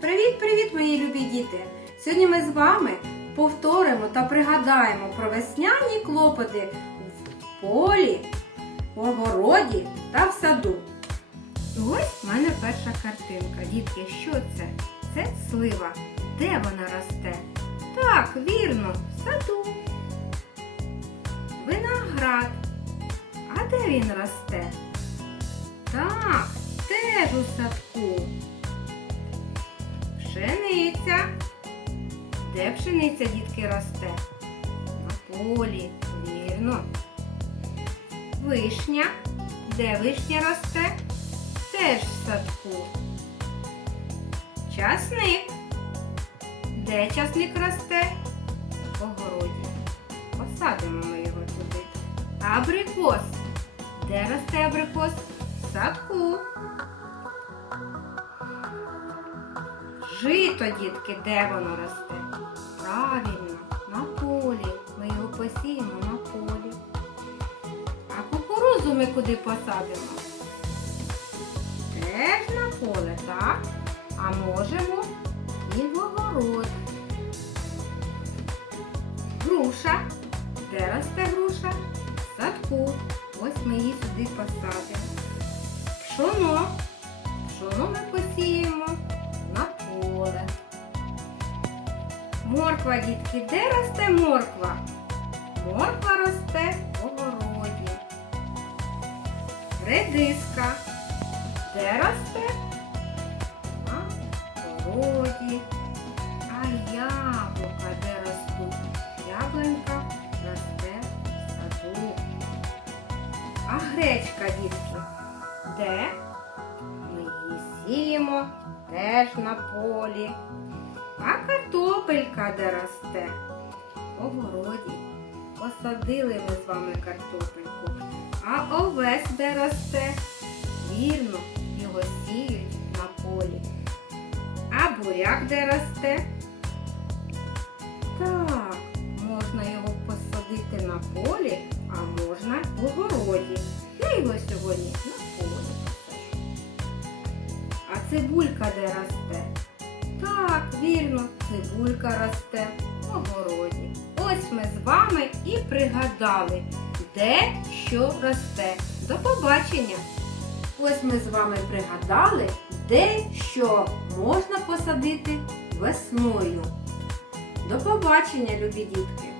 Привіт-привіт, мої любі діти! Сьогодні ми з вами повторимо та пригадаємо про весняні клопоти в полі, в огороді та в саду. Ось в мене перша картинка. Дітки, що це? Це слива. Де вона росте? Так, вірно, в саду. Виноград. А де він росте? Так, теж у садку. Пшениця. Де пшениця, дітки, росте? На полі, вірно. Вишня. Де вишня росте? Теж в садку. Часник. Де часник росте? В огороді. Посадимо ми його туди. Абрикос. Де росте абрикос? В садку. Жито, дітки, де воно росте? Правильно, на полі. Ми його посіємо на полі. А кукурузу ми куди посадимо? Теж на поле, так? А можемо і в огород. Груша. Де росте груша? В садку. Ось ми її сюди посадимо. Пшоно. Пшоно ми Морква, дітки, де росте морква? Морква росте в огороді. Редиска. Де росте? На городі. А яблука де ростуть? Яблунька росте в саду. А гречка, дітки, де? Ми її сіємо теж на полі. Картопелька де росте? Огороді. Посадили ми з вами картопельку. А овес де росте? Вірно, його сіють на полі. А буряк де росте? Так, можна його посадити на полі, а можна в огороді. Я його сьогодні на полі посажу. А цибулька де росте? Так, вірно, цибулька росте в огороді. Ось ми з вами і пригадали, де що росте. До побачення! Ось ми з вами пригадали, де що можна посадити весною. До побачення, любі дітки!